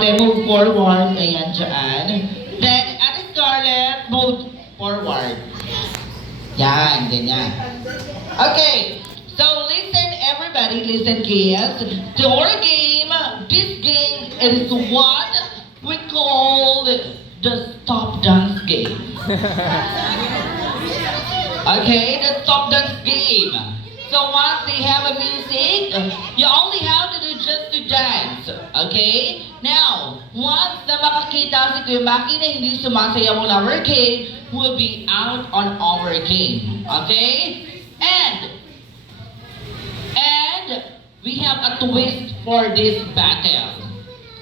Move forward. Ayan, dyan. Then, Ate Scarlett, move forward. Yan, ganyan. Okay. So, listen everybody, listen kids. To our game, this game is what we call the stop dance game. Okay, the stop dance game. So once they have a music, you only have to do just to dance. Okay? Now, once na makakita si Kuya Maki na hindi sumasayaw ang our game, will be out on our game. Okay? And we have a twist for this battle.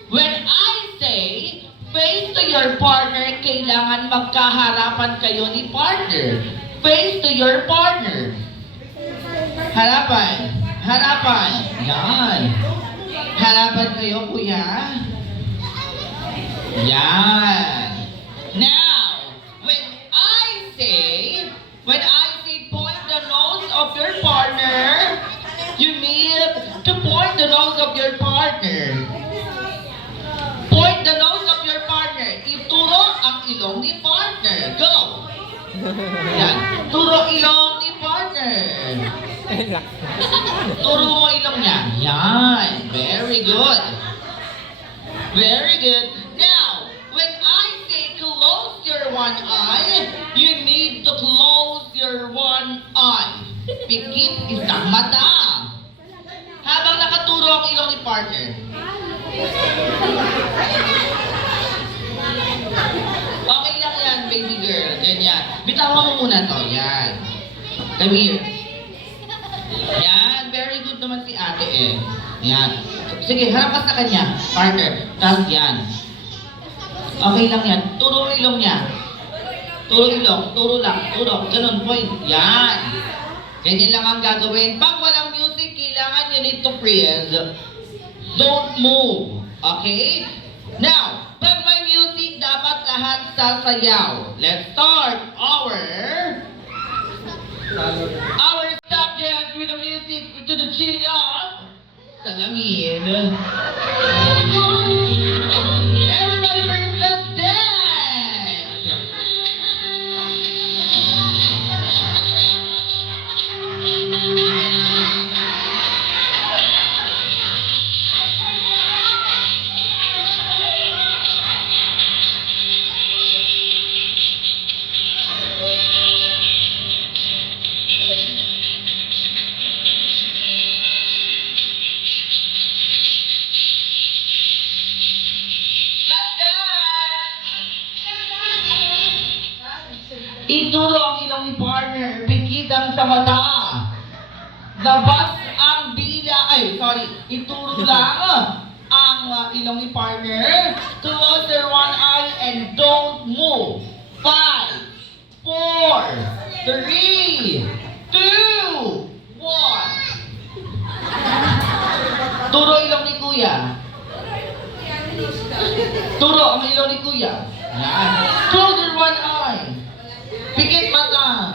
When I say face to your partner, kailangan magkaharapan kayo ni partner. Face to your partner. Harapan. Harapan. Yan. Harapan kayo, kuya. Yan. Now, when I say point the nose of your partner, you need to point the nose of your partner. Point the nose of your partner. Ituro ang ilong ni partner. Go! Yan. Turo ilong ni partner. Turo mo ilong niya. Yan. Very good. Very good. Now, when I say close your one eye, you need to close your one eye. Pikit isang mata. Habang nakaturo ang ilong ni partner. Okay lang yan, baby girl. Ganyan. Bitawan mo muna to. Yan. Come here. Yan. Very good naman si ate eh. Yan. Sige, harap ka sa kanya. Partner. Tapos yan. Okay lang yan. Turo ilong niya. Turo ilong. Turo lang. Turo. Ganun. Point. Yan. Ganyan lang ang gagawin. Pag walang music, kailangan you need to freeze. Don't move. Okay? Now, pag may music, dapat lahat sasayaw. Let's start our stop dance with the music to the tune of Salamin. Everybody bring the dance! Ituro ang ilong ni partner, pikitan sa mata. Labas ang dila, ituro lang ang ilong ni partner. Close your one eye and don't move. 5, 4, 3, 2, 1. Turo ilong ni kuya. Turo ang ilong ni kuya. Yan. Close your one eye. Pikit mata.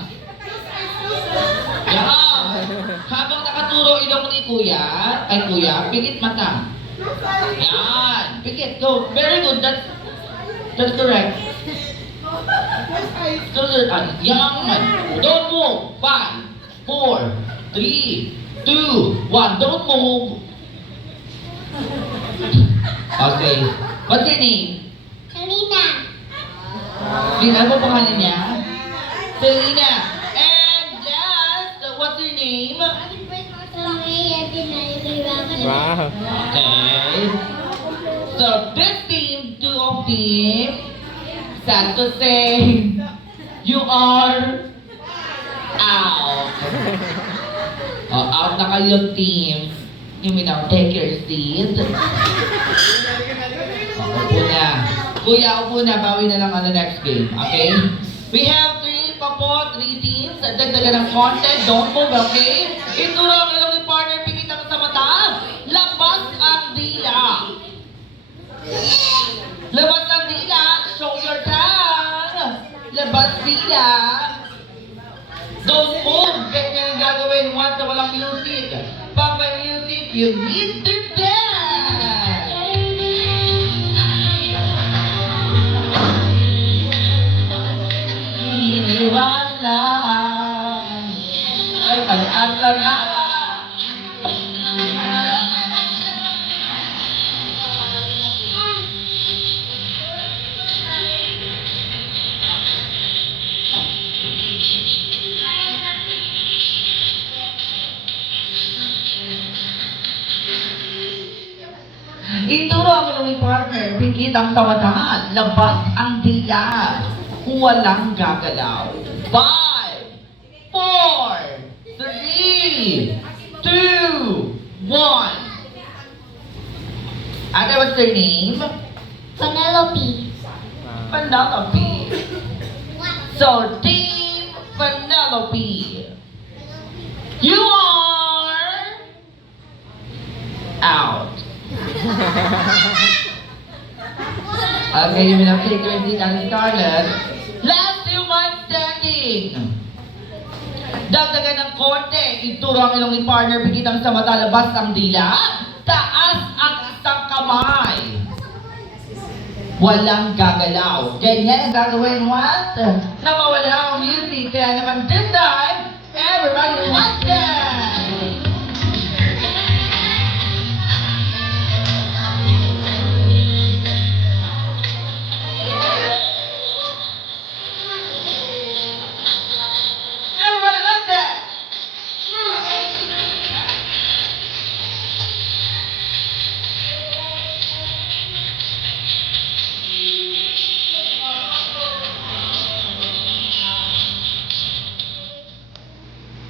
Yan. Habang nakaturo ilong ni kuya, pikit mata. Yan. Pikit. Go. Very good. That's correct. Yan. Don't move. 5, 4, 3, 2, 1. Don't move. Okay. What's your name? Selena. Ano po pangalan niya? Selena. And last, what's your name? Wow. Okay. So this team, 2 of team, sad to say, you are out. Out na kayo team. You may now take your seat. Upo na. Kuya, upo na. Bawi na lang on the next game. Okay? We have 3 teams. Dagdagan ng content. Don't move, okay? Ituro ang ilong ni partner. Pikit ang sa mata. Labas ang dila. Labas ang dila. Show your tongue. Labas dila. Don't move. Ganyan ang gagawin once na walang music. Pag may music, you need to dance. ilong ni partner, pikit ang tawadahan, labas ang dila, walang gagalaw. 5, 4, 3, 2, 1. Ate, what's their name? Penelope. Penelope. So, Team Penelope. You are out. Okay, you will take your seat on Scarlett. Last 2 months standing. Dagdagan ng konti, ituro ang ilong ni partner, bigitang sa mata, labas ang dila, taas ang isang kamay. Walang gagalaw. Ganyan ang gagawin once na mawala ang music. Kaya naman this time, everybody let's dance! Everybody let's dance!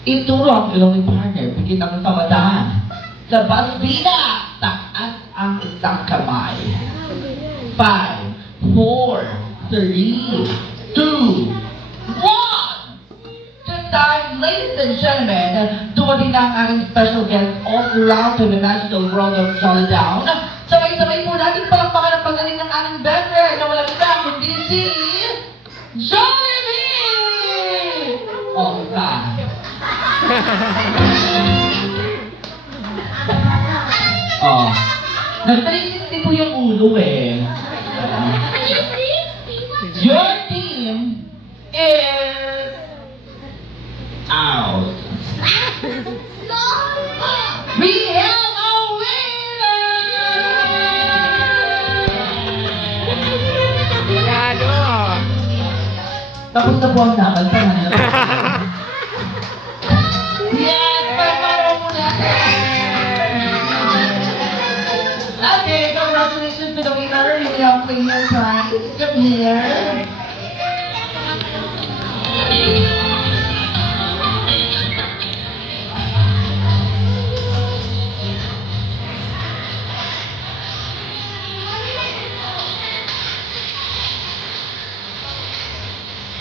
Ituro ang ilong ni partner, bigyan ng tamadahan. Sa basbina, taas ang isang kamay. 5, 4, 3, 2, 1! This time, ladies and gentlemen, dumating na ang aking special guest all throughout the magical world of Jolly Down. Sabay-sabay po natin palakpakan ang pagaling ng aking best friend na walang iba kundi si Jollibee! Oh, God. Oh. Nagtalinis po yung ulo eh. Your team is out. We have a winner! Tapos na po ang laban pa na. Yes! Pagparo mo natin! Okay, congratulations to the winner. You have clean your prize. Come here.